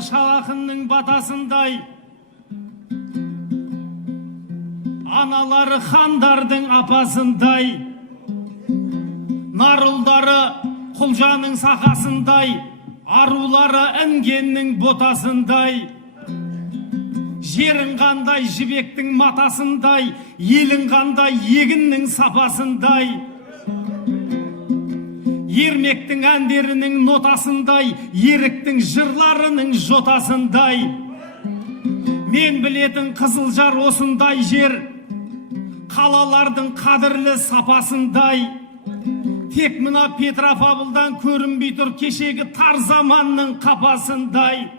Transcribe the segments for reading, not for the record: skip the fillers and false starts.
шал батасындай, аналары хандардың апасындай, нарулдары құлжаның сақасындай, арулары інгеннің ботасындай, жерің қандай жібектің матасындай, елің қандай егіннің сапасындай, ермектің әндерінің нотасындай, еріктің жырларының жотасындай. Мен білетін Қызылжар осындай жер, қалалардың қадірлі сапасындай. Тек мына Петропавлдан көрінбей тұр кешегі тар заманның қапасындай.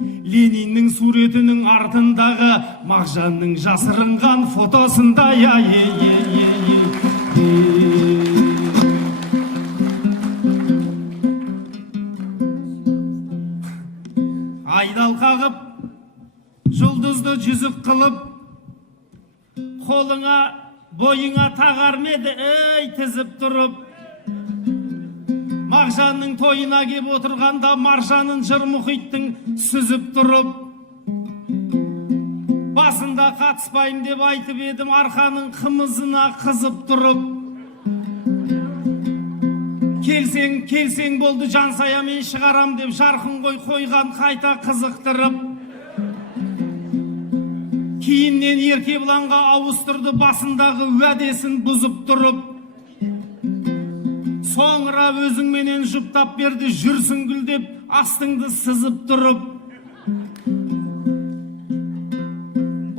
Лениннің суретінің артындағы Мағжанның жасырынған фотосындай. Айдал қағып, жұлдызды жүзік қылып, қолыңа бойыңа тағар меді, ей тізіп тұрып. Мағжанның тойына кеп отырғанда маржанын жыр мұхиттың сүзіп тұрып. Басында қатыспайым деп айтып едім, арқаның қымызына қызып тұрып. Келсең болды жансая мен шығарам деп жарқын қойған қайта қызықтырып. Кейіннен Еркебұланға ауыстырды, басындағы уәдесін бұзып тұрып. Соңыра өзіңменен жұптап берді, жүрсің гүлдеп, астыңды сызып тұрып.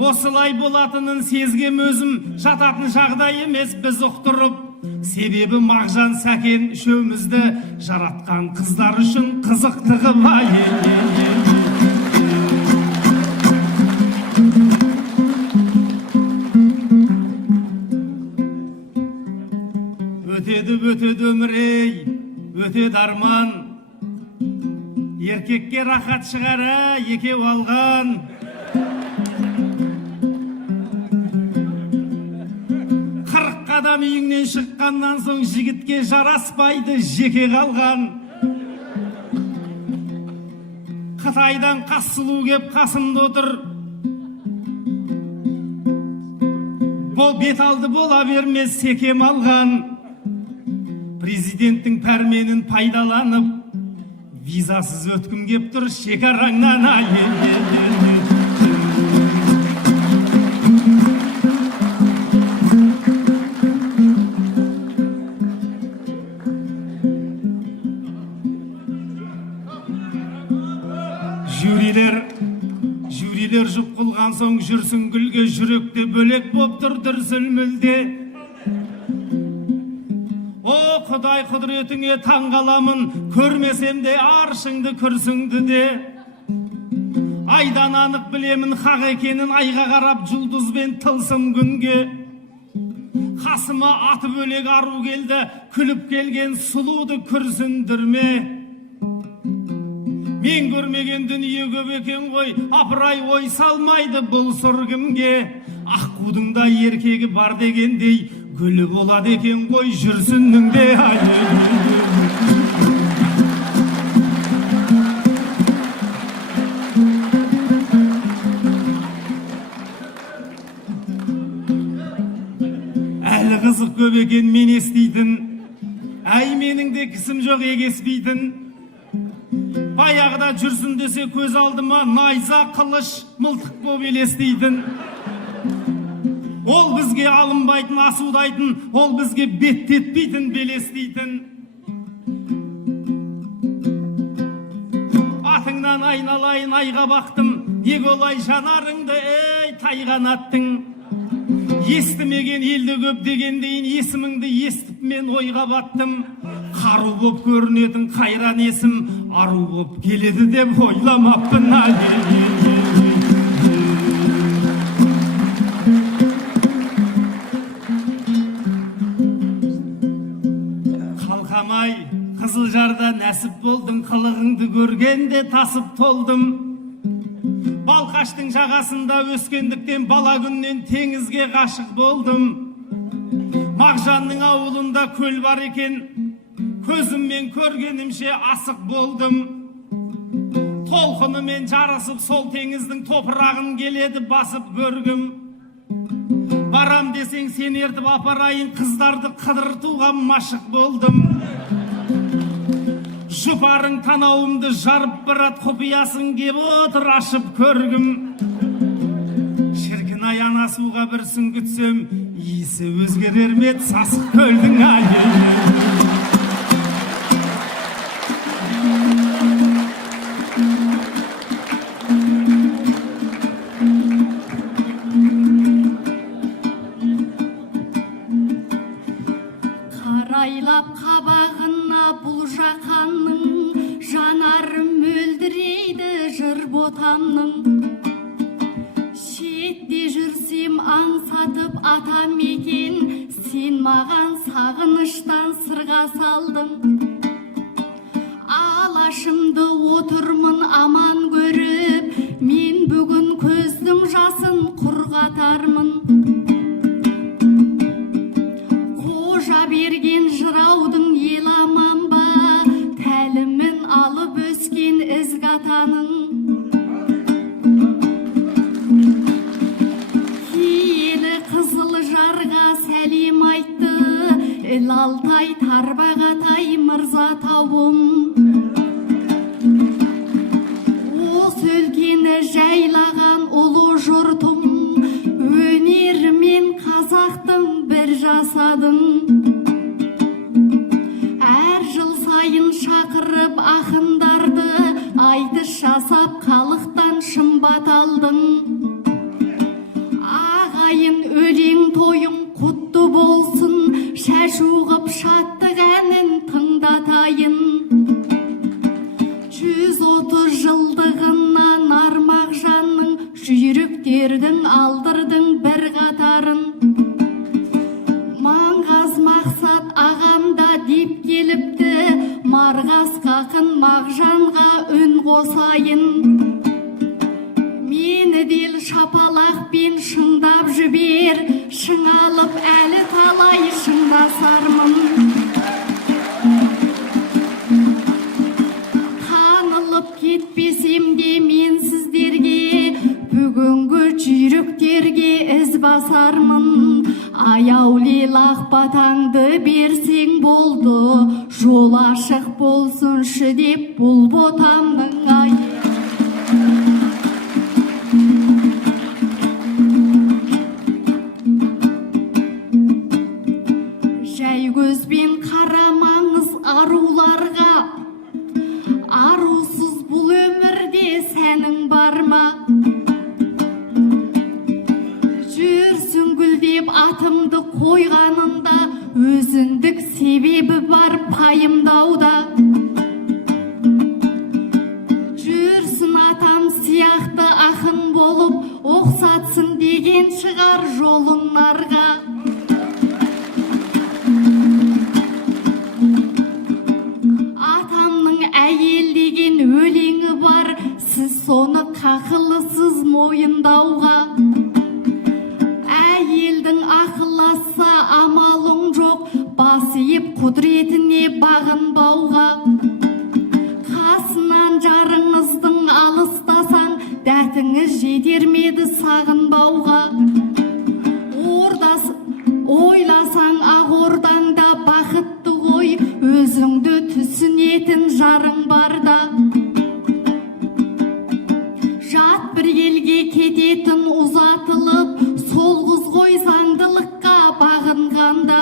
Осылай болатынын сезгем өзім, жататын жағдай емес біз ұқтырып. Себебі Мағжан Сәкен үшеумізді жаратқан қыздар үшін қызықтығы бай. Өтеді өмір-ей, өтеді арман. Еркекке рахат шығара екеу алған. Адам үйіңнен шыққаннан соң жігітке жараспайды жеке қалған. Қытайдан Қассұлу кеп қасымда отыр. Бұл бет алды бола бермес секем алған. Президенттің пәрменін пайдаланып, визасыз өткім кеп тұр шекараңнан. Жюрилер жұп қылған соң жүрсің гүлге, жүректе бөлек боп тұр дүрсіл мүлде. О, Құдай құдіретіңе таң қаламын, көрмесем де аршыңды күрсіңді де. Айдан анық білемін хақ екенін, айға қарап жұлдызбен тылсым күнге. Қасыма аты бөлек ару келді, күліп келген сұлуды күрсіндірме. Мен көрмеген дүние көп екен ғой, апырай ой салмайды бұл сұр кімге. Аққудың да еркегі бар дегендей, гүлі болады екен ғой жүрсіннің де. Әлі қызық көп екен мен естейтін, әй менің де кісім жоқ егеспейтін. Баяғыда жүрсін десе көз алдыма найза, қылыш, мылтық боп елестейтін. Ол бізге алынбайтын, асудайтын, ол бізге беттетпейтін, белестейтін. Атыңнан айналайын айға бақтым, неге олай жанарыңды, ей тайғанаттың. Естімеген елді көп дегендейін, есіміңді естіп мен ойға баттым. Қару боп көрінетін қайран есім, ару боп келеді деп ойламаппын. Қалқамай, Қызылжарда нәсіп болдың, қылығыңды көргенде тасып толдым. Балқаштың жағасында өскендіктен бала күннен теңізге ғашық болдым. Мағжанның ауылында көл бар екен, көзіммен көргенімше асық болдым. толқынымен жарысып сол теңіздің топырағын келеді басып көргім. Барам десең сен ертіп апарайын, қыздарды қыдыртуға машық болдым. Жұпарың танауымды жарып барат, құпиясын кеп отыр ашып көргім. Шіркін аяна суға бір сүңгітсем, иісі өзгерер ме сасық көлдің айы. Қарайлап қабағына бұл жақанның, жанарым мөлдірейді жыр ботамның. Шетте жүрсем аңсатып атам екен, сен маған сағыныштан сырға салдың. Алашымды отырмын аман көріп, мен бүгін көздің жасын құрғатармын. Қожа берген жыраудың ел аман ба, тәлімін алып өскен ізгі атаның. Киелі қызыл жарға сәлем айтты, Алтай Тарбағатай мырза тауым. Осы өлкені жайлаған ұлы жұртым, өнерімен қазақтың бір жасадың. Әр жыл сайын шақырып ақындарды, айтыс жасап халықтан шымбат алдың. Ағайын өлең тойың құтты болсын, шашу ғып шаттық әнін тыңдатайын. 130 жылдығынан армақ жанның, жүйріктердің алдырдың бір қатарын. Маңғаз мақсат ағамда деп келіпті, Марғас қақын Мағжанға үн қосайын. Мені дел шапалақпен шыңдап жібер, шыңалып әлі талай шыңдасармын. Қанылып кетпесем де мен сіздерге, бүгінгі жүйріктерге із басармын. Аяулел ақ батаңды берсең болды, жол ашық болсыншы деп бұл ботамның айы. Жай көзбен қарамаңыз аруларға, арусыз бұл өмірде сәнің бар ма? Жүрсің гүлдеп атымды қойғанында, өзіндік себебі бар пайымдауда. Жүрсін атам сияқты ақын болып, оқсатсын деген шығар жолын нарға. Атамның әйел деген өлеңі бар, сіз соны қақылысыз мойындауға. Әйелдің ақылласа амалың жоқ, басиып құдіретіне бағынбауға. Қасынан жарыңыздың алыстасаң, дәтіңіз жетермеді сағынбауға. Ойласаң ақ ордаңда бақытты ғой, өзіңді түсінетін жарың барда. Жат бір елге кететін ұзатылып, сол қыз ғой заңдылыққа бағынғанда.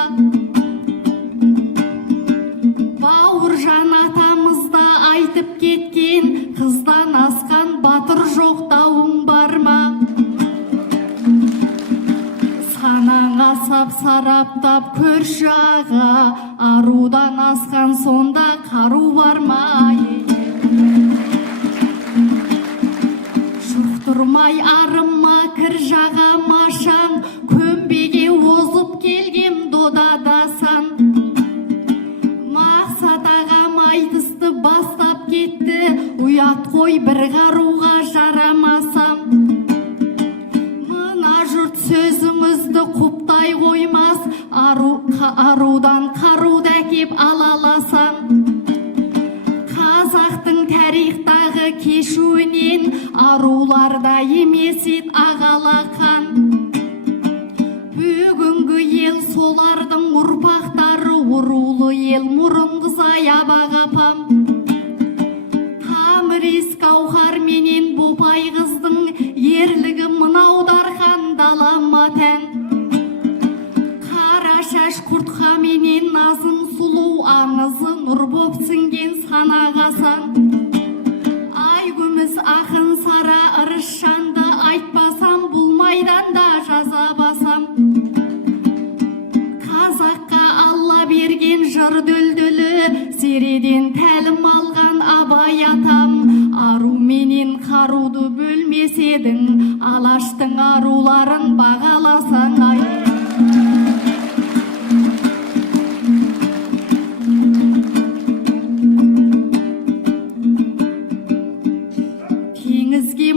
Бауыржан атамызда айтып кеткен, қыздан асқан батыр жоқ дауың бар ма? Санаңа сап сараптап көрші аға, арудан асқан сонда қару бар ма? Жұқтырмай арыма кір жағама шаң, көмбеге озып келгем додадасан. Мақсат ағам айтысты бастап кетті, ұят қой бір қаруға жарамасам. Мына жұрт сөзіңізді құптай қоймас, арудан қаруды әкеп алаласан. Қазақтың тарихтағы жырды кешуінен аруларда емес ет ағалақан. Бүгінгі ел солардың ұрпақтары, ұрулы ел мұрын қызай абағапам. Тамырес қауқар менен бопай қыздың ерлігі мынаудархан далама тән. Қара шаш құртқа менен назын сұлу аңызы нұр боп сіңген санағасан. Ай күміс ақын сара ырыс шанды айтпасам бұл майданда жаза басам. Қазаққа Алла берген жыр дүлдүлі, середен тәлім алған абай атам. Ару менен қаруды бөлмес едің, алаштың аруларын бағаласаң ай. Теңізге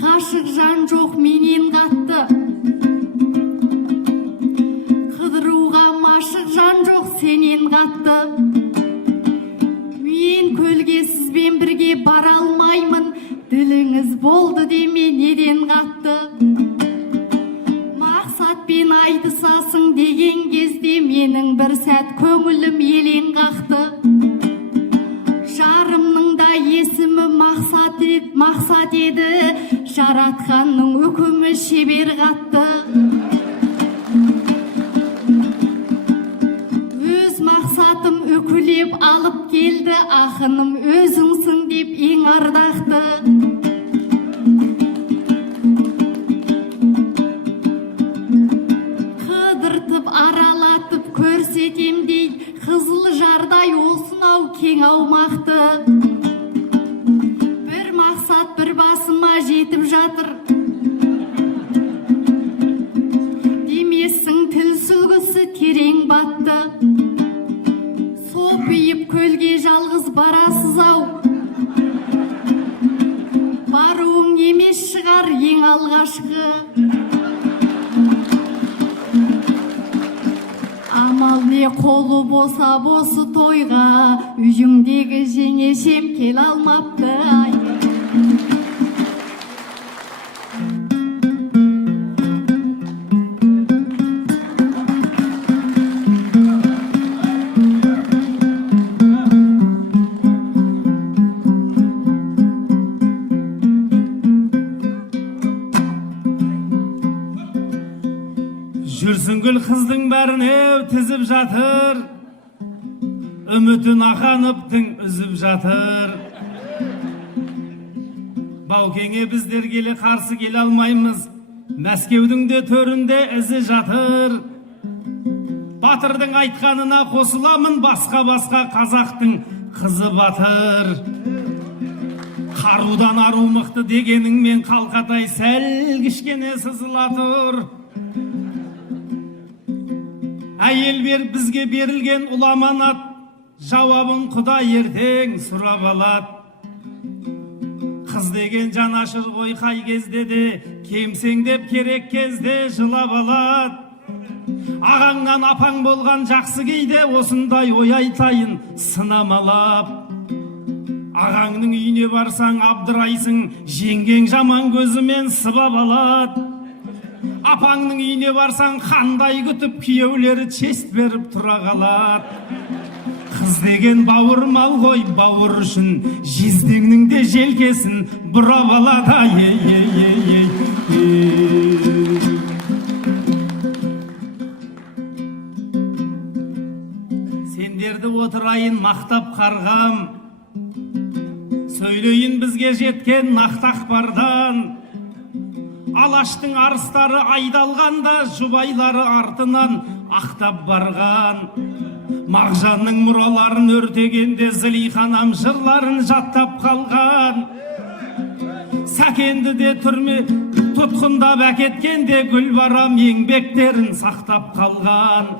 ғашық жан жоқ менен қатты, қыдыруға машық жан жоқ сенен қатты. Мен көлге сізбен бірге бара алмаймын, діліңіз болды деме неден қатты. Мақсатпен айтысасың деген кезде менің бір сәт көңілім елең қақты. Жарымның да есімі мақсат еді, жаратқанның үкімі шебер қатты. Өз мақсатым үкілеп алып келді, ақыным өзіңсің деп ең ардақты. Қыдыртып аралатып көрсетем дейді, қызыл жардай осынау кең аумақты. Бір мақсат бір басыма жетіп жатыр, демесің тіл сүлгісі терең батты. Сопиып көлге жалғыз барасыз ау, баруың емес шығар ең алғашқы. Амал не қолы боса босы тойға, үйіңдегі жеңешем кел алмапты ай. Жүрсінгіл қыздың бәрін тізіп жатыр, үмітін ақаныптың үзіп жатыр. Баукеңе біздер келе қарсы келе алмаймыз, Мәскеудің де төрінде ізі жатыр. Батырдың айтқанына қосыламын, басқа қазақтың қызы батыр. Қарудан ару мықты дегеніңмен қалқатай сәл кішкене сызылатыр. Әйел бер бізге берілген ұламанат, жауабын Құдай ертең сұрап алады. Қыз деген жанашыр ғой қай кезде де, кемсеңдеп керек кезде жылап алады. Ағаңнан апаң болған жақсы кейде, осындай ой айтайын сынамалап. Ағаңның үйіне барсаң абдырайсың, жеңгең жаман көзімен сыбап алады. Апаңның үйіне барсаң қандай күтіп, күйеулері чест беріп тұра қалады. Қыз деген бауыр мал ғой, бауыр үшін жездеңнің де желкесін бұрап алады. Сендерді отырайын мақтап қарғам, сөйлейін бізге жеткен нақты ақпардан. Алаштың арыстары айдалғанда, жұбайлары артынан ақтап барған. Мағжанның мұраларын өртегенде, Зылиханам жырларын жаттап қалған. Сәкенді де түрме тұтқындап әкеткенде, Гүлбарам еңбектерін сақтап қалған.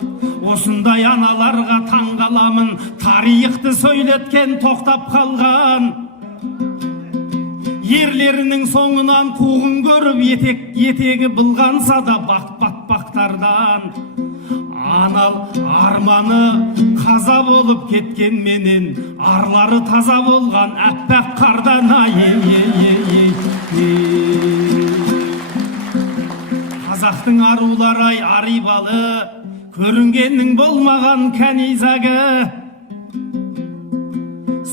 Осындай аналарға таңғаламын, тарихты сөйлеткен тоқтап қалған. Ерлерінің соңынан қуғын көріп, етегі былғанса да батпақтардан. анал арманы қаза болып кеткен менен, арлары таза болған әппақ қардан Қазақтың арулары арибалы, көрінгеннің болмаған кәнизагы.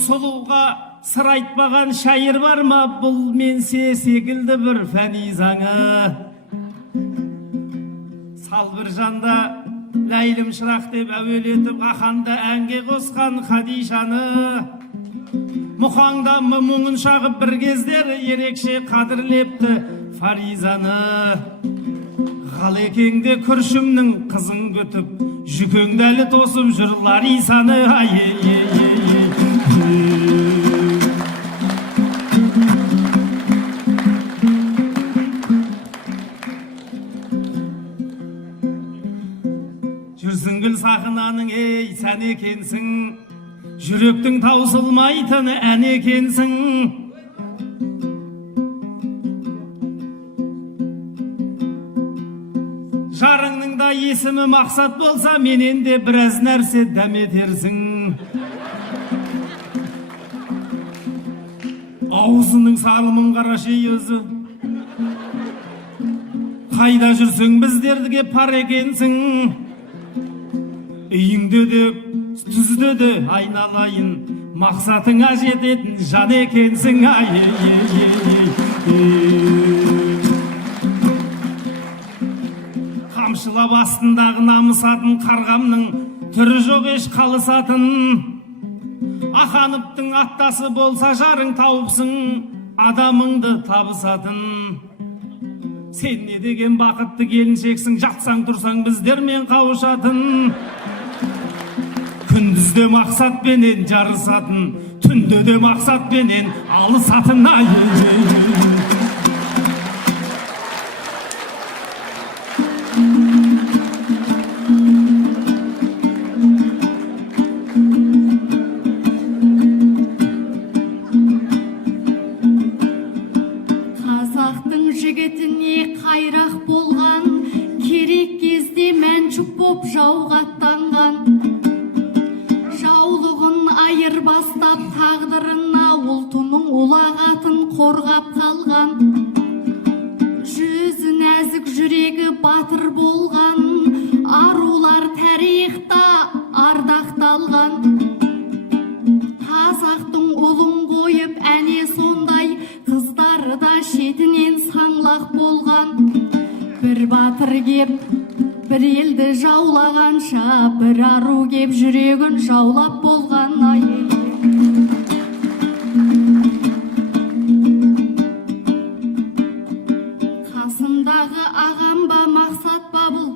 Сұлуға сыр айтпаған шайыр бар ма, бұл менсе секілді бір фәнизаңы. Сал бір жанда ләйлім шырақ деп әуелетіп, қақанды әнге қосқан Хадишаны. Мұхаңда мұңын шағып бір кездері ерекше қадірлепті Фаризаны. Ғалекеңде күршімнің қызын күтіп, жүкеңдәлі тосып жүр Ларисаны. Жүрсің гүл сақынаның, ей, сән екенсің, жүректің таусылмайтыны ән екенсің. Жарыңның да есімі мақсат болса, менен де біраз нәрсе дәметерсің. Аузының салымын қарашы өзі, қайда жүрсің біздердіге пар екенсің. Үйіңде де түзде де айналайын, мақсатыңа жететін жан екенсің. Қамшылап астындағы намысатын қарғамның түрі жоқ еш қалысатын. Аханыптың аттасы болса жарың тауыпсың, адамыңды табысатын. Сен не деген бақытты келіншексің, жатсаң тұрсаң біздермен қауышатын. Күндізде мақсатпенен жарысатын, түнде де мақсатпенен алысатын. Қазақтың жігітіне қайрақ болған, керек кезде мәншүк боп жауға аттанған. Жаулығын айырбастап тағдырына ұлтының ұлағатын қорғап қалған. Жүзі нәзік жүрегі батыр болған, арулар тарихта ардақталған. Қазақтың ұлын қойып әне сондай, қыздары да шетінен саңлақ болған. Бір батыр кеп бір елді жаулағанша, бір ару кеп жүрегін жаулап болған. Қасымдағы ағам ба, мақсат ба бұл?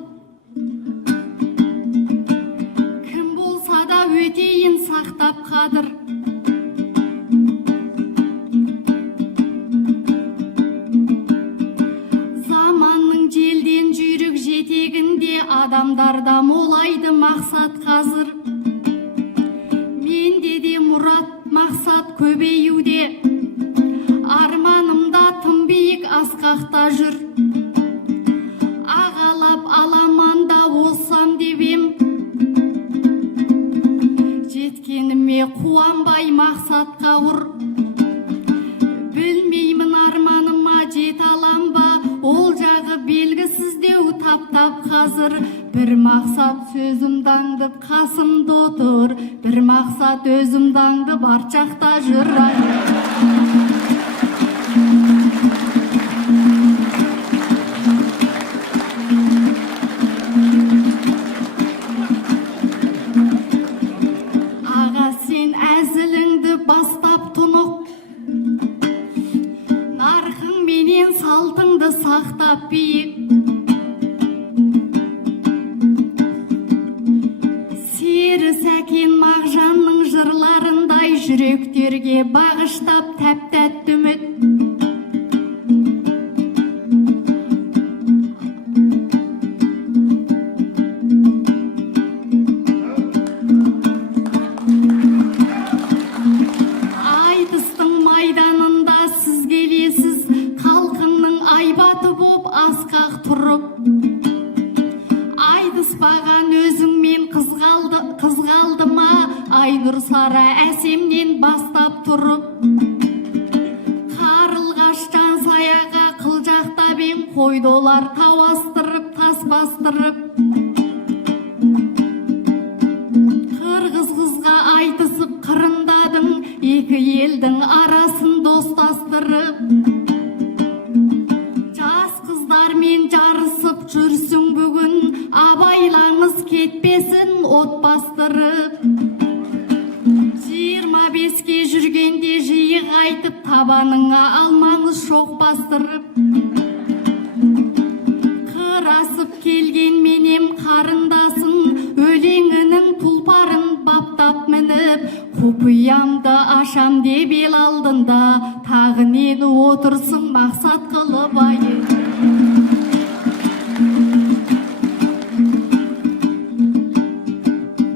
Кім болса да өтейін сақтап қадыр. Заманның желден жүйрік жетегінде адамдарда молайды мақсат қазір. Менде де мұрат мақсат көбеюде, арманымда тым биік асқақта жүр. Ағалап аламанда олсам дебем, жеткеніме қуанбай мақсатқа ұр. Білмеймін арманыма жет алам ба, ол жағы белгісіздеу таптап қазір. Бір мақсат сөзімді аңдып қасымда отыр, бір мақсат өзімді аңдып арчақта жүр. Аға сен әзіліңді бастап тұнық, нарқың менен салтыңды сақтап биік. Сері сәкен Мағжанның жырларындай жүректерге бағыштап тәп-тәтті үміт. Айтыстың майданында сіз келесіз, халқыңның айбаты боп асқақ тұрып. Айтыспаған өзі Айнұр Сара әсемнен бастап тұрып, Қарылғаштан саяға қылжақтап ем, қойдолар тау астырып, тас бастырып. Қырғыз қызға айтысып қырындадың, екі елдің арасын достастырып. Жас қыздармен жарысып жүрсің бүгін, абайлаңыз кетпесін от бастырып. 25-ке жүргенде жиі қайтып, табаныңа алмаңыз шоқ бастырып. Қырасып келген менем қарындасың, өлеңінің тұлпарын баптап мініп, құпиямды ашам деп ел алдында, тағы нені отырсың мақсат қылып айы.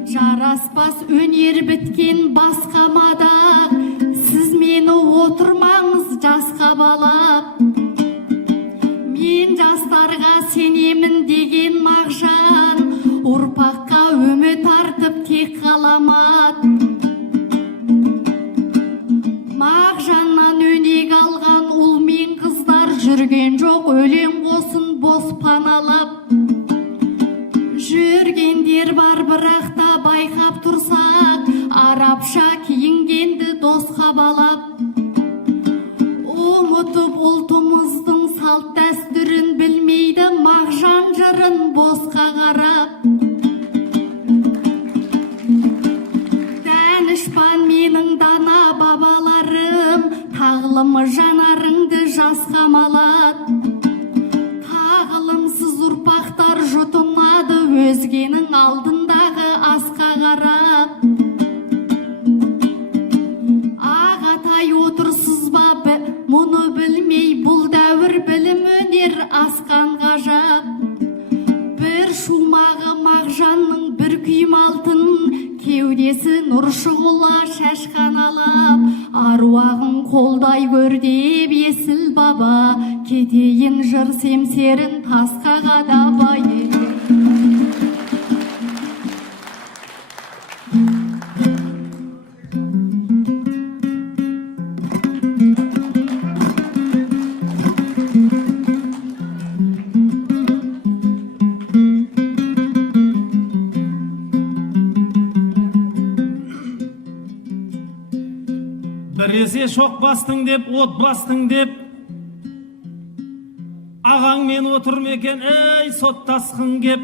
Жараспас өнер біткен басқа мадақ, сіз мені отырмаңыз жасқа балап. Мен жастарға сенемін деген Мағжан, ұрпаққа үміт артып тек қаламат. Мағжаннан өнег алған ұл мен қыздар, жүрген жоқ өлең қосын бос паналап. Жүргендер бар бірақта байқап тұрсақ, арапша киінгенді досқа балап. Ұмытып ұлтымыздың салт дәстүрін білмейді, Мағжан жырын босқа қарап. Дәнішпан менің дана бабаларым, тағылымы жанарыңды жасқа малат. Тағылымсыз ұрпақтар жұтынады, өзгенің алдындағы асқа қарап. Ағатай отырсыз ба, мұны білмей, бұл дәуір білім өнер асқан ғажап. Бір шумағы Мағжанның бір күйім алтын, кеудесі нұр шұғыла шашқан алап. Аруағын қолдай көр деп есіл баба, кетейін жыр семсерін тасқа қадап айы. Біресе шоқ бастың деп, от бастың деп, ағаңмен отырм екен, ей соттасқың кеп.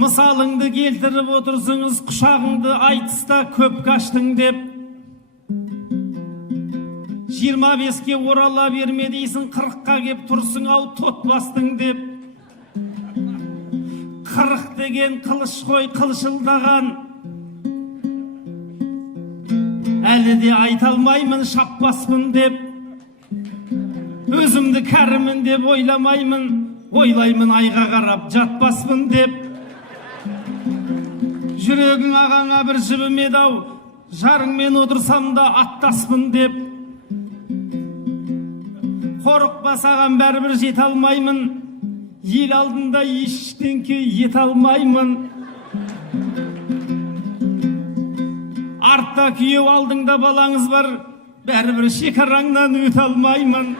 Мысалыңды келтіріп отырсыңыз, құшағыңды айтыста көп қаштың деп. 25-ке орала берме дейсің, 40-қа кеп тұрсың ау тот бастың деп. 40 деген қылыш қой қылшылдаған, әлі де айта алмаймын шаппаспын деп. Өзімді кәрімін деп ойламаймын, ойлаймын айға қарап жатпаспын деп. Жүрегің ағаңа бір жібімеді ау, жарыңмен отырсам да аттаспын деп. Қорықпа саған бәрібір жете алмаймын, ел алдында ештеңке ете алмаймын. Артта күйеу, алдыңда балаңыз бар, бәрібір шекараңнан өте алмаймын.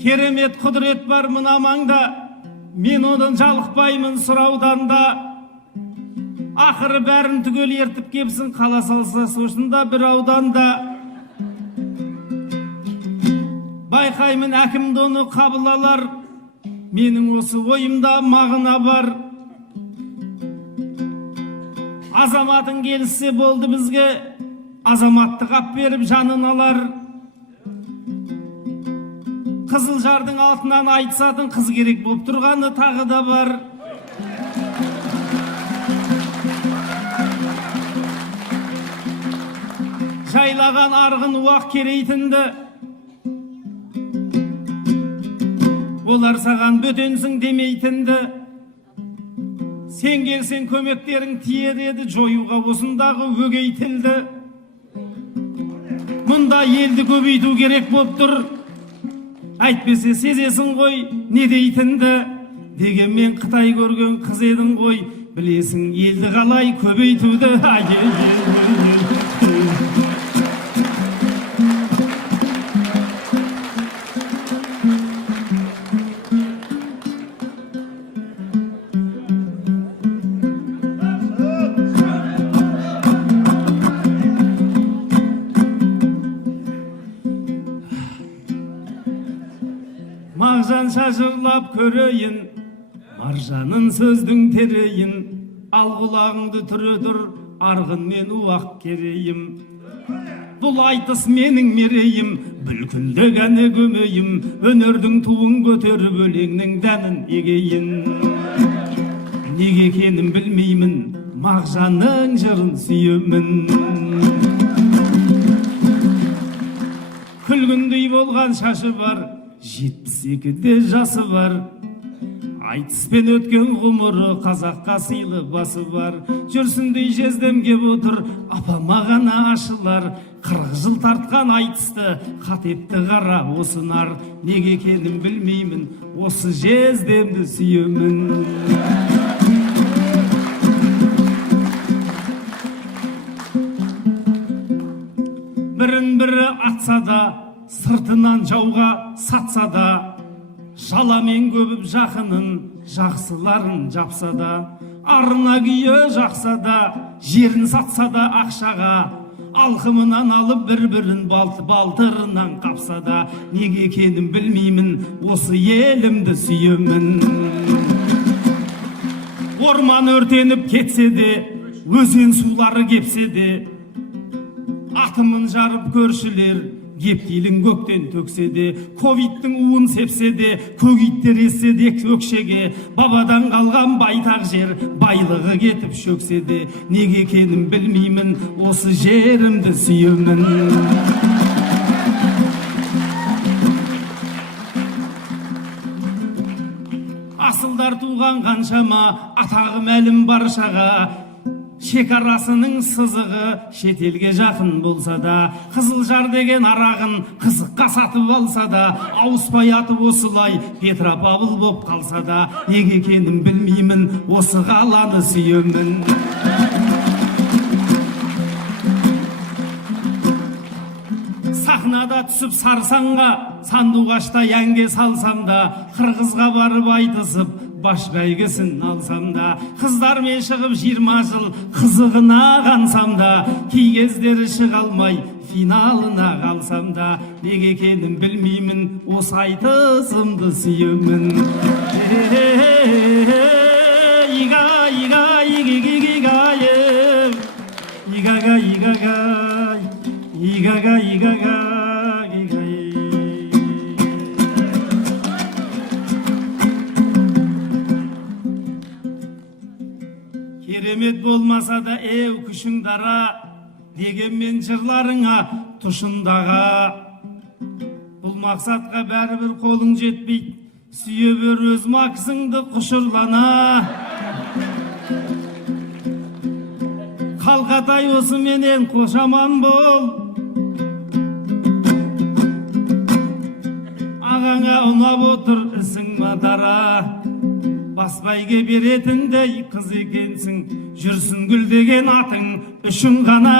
Керемет құдірет бар мына маңда, мен одан жалықпаймын сұраудан да. Ақыры бәрін түгел ертіп кепсін, қала салса сошында бір ауданда. Байқаймын әкімді оны қабыл алар, менің осы ойымда мағына бар. Азаматың келсе болды бізге, азаматты қап беріп жанын алар. Қызылжардың алтынан айтысатын қыз керек болып тұрғаны тағы да бар. Жайлаған арғын уақ керейтінді, олар саған бөтенсің демейтінді. Сен келсең көмектерің тиер еді, жоюға осындағы өгей тілді. Мұнда елді көбейту керек болып тұр. Әйтпесе сезесің ғой не дейтінді. Дегенмен Қытай көрген қыз едің ғой, білесің елді қалай көбейтуді. Мағжан шашырлап көрейін, маржанын сөздің терейін, ал құлағыңды түрі тұр, арғын мен уақ керейім. Бұл айтыс менің мерейім, бүлкілді ғәне көмейім, өнердің туын көтеріп өлеңнің дәнін егейін. Неге екенін білмеймін, Мағжанның жырын сүйемін. Күлгіндей болған шашы бар, 72-де жасы бар. Айтыспен өткен ғұмыры, қазаққа сыйлы басы бар. Жүрсіндей жездем кеп отыр, апама ғана ашылар. 40 жыл тартқан айтысты, қатепті қара осы нар. Неге екенін білмеймін, осы жездемді сүйемін. Бірін бірі атса да, сыртынан жауға сатса да, жаламен көбіп жақынын, жақсыларын жапса да, арына күйе жақса да, жерін сатса да ақшаға, алқымынан алып бір-бірін балтырынан қапса да, неге екенін білмеймін, осы елімді сүйемін. Орман өртеніп кетсе де, өзен сулары кепсе де, атымын жарып көршілер, кептилін көктен төксе де, ковидтің уын сепсе де, көгиттер есе де өкшеге, бабадан қалған байтақ жер, байлығы кетіп шөксе де, неге екенін білмеймін, осы жерімді сүйемін. Асылдар туған қаншама, атағы мәлім баршаға, шекарасының сызығы шетелге жақын болса да, Қызылжар деген арағын қызыққа сатып алса да, ауыспай атып осылай Петропавл боп қалса да, неге екенін білмеймін, осы қаланы сүйемін. Сахнада түсіп сарсаңға, сандуғашта әнге салсам да, Қырғызға барып айтысып баш бәйгесін алсам да, қыздармен шығып 20 жыл қызығына қансам да, кей кездері шыға алмай финалына қалсам да, неге екенін білмеймін, осы айтысымды сүйемін. Керемет болмаса да еу күшің дара, дегенмен жырларыңа тұшындаға. Бұл мақсатқа бәрібір қолың жетпейді, сүйе бер өз максыңды құшырлана. Қалқатай осы менен қошаман бол, ағаңа ұнап отыр ісің матара. Басбайге беретіндей қыз екенсің, жүрсін гүл деген атың үшін ғана.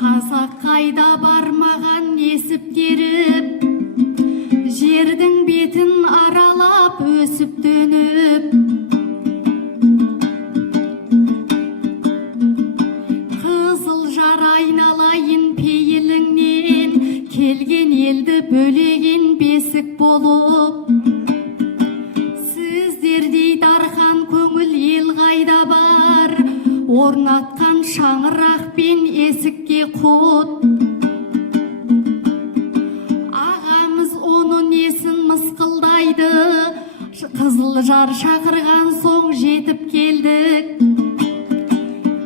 Қазақ қайда бармаған есіп теріп, жердің бетін аралап өсіп төніп, айналайын пейіліңнен, келген елді бөлеген бесік болып. Сіздердей дархан көңіл ел қайда бар, орнатқан шаңырақ пен есікке құт. Ағамыз оны несін мысқылдайды, Қызылжар шақырған соң жетіп келдік.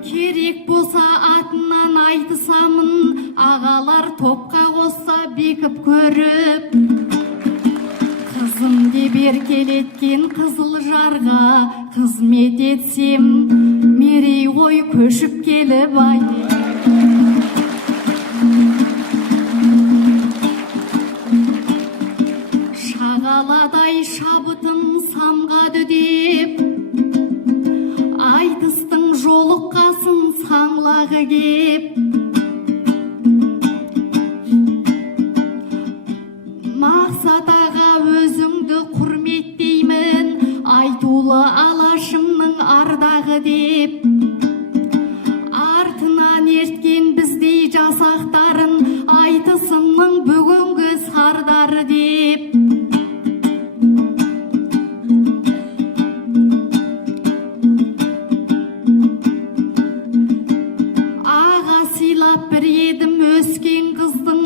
Керек болса атынан айтысамын, ағалар топқа қосса бекіп көріп. Қызым деп еркелеткен қызыл жарға қызмет етсем, мерей ғой көшіп келіп ай. Шағаладай шабытым самға дүдеп, айтыстың жолыққасын саңлағы кеп. Мақсат аға өзіңді құрметтеймін, айтулы алашымның ардағы деп. Артынан ерткен біздей жасақтарын, айтысымның бүгінгі сардары деп. Аға сыйлап бір едім өскен қыздың,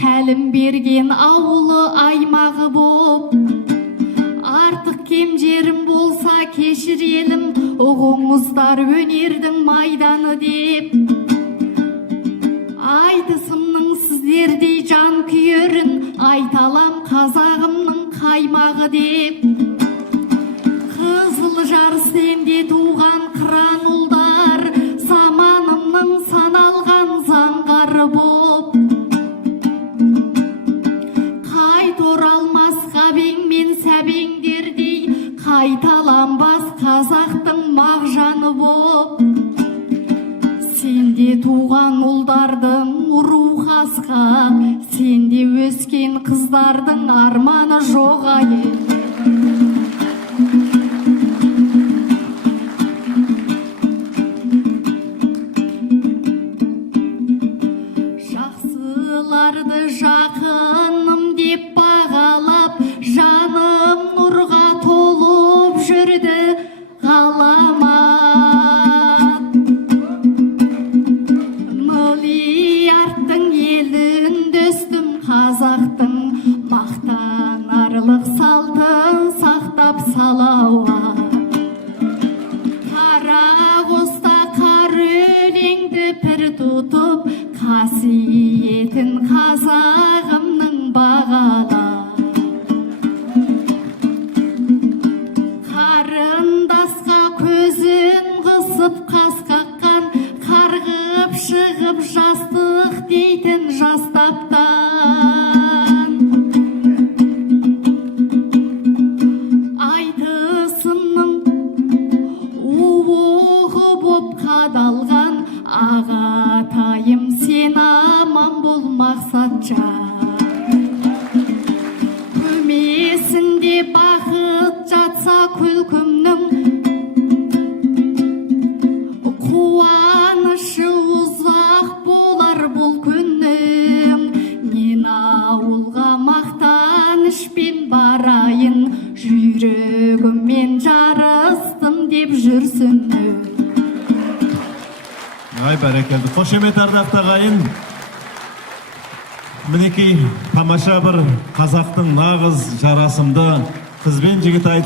тәлім берген ауылы аймағы боп. Артық кем жерім болса кешірелім, ұғыңыздар өнердің майданы деп. Айтысымның сіздердей жан күйерін, айталам қазағымның қаймағы деп. Қызыл жар сенде туған қыран ұлдар, заманымның саналған заңғары боп. Қайт оралмас қабең мен сәбеңдердей, қайталанбас қазақтың мағжаны боп. Сенде туған ұлдардың рухы асқақ, сенде өскен қыздардың арманы жоқ ай. Жақсыларды жақыным деп бағалап, жаным нұрға толып жүрді ғалама. Миллиардтың елінде өстім, қазақтың мақтанарлық салтын сақтап салауға. Қара қоста қар өлеңді пір тұтып, қасиетін қазағымның бағала. Қарындасқа көзін қысып қас қаққан, қарғып шығып жастық дейтін жастаптан. Айтысымның уығы боп қадалған, ағатайым сен аман бол мақсатша. Көмесінде бақыт жатса күлкімнің, қуанышы ұзақ болар бұл күннің. Мен ауылға мақтанышпен барайын, жүрегіммен жарыстым деп жүрсін. Ай, бәрекелді. Қошемет ардақты ағайын. Мінекей тамаша бір қазақтың нағыз жарасымды қыз бен жігіт айтысы.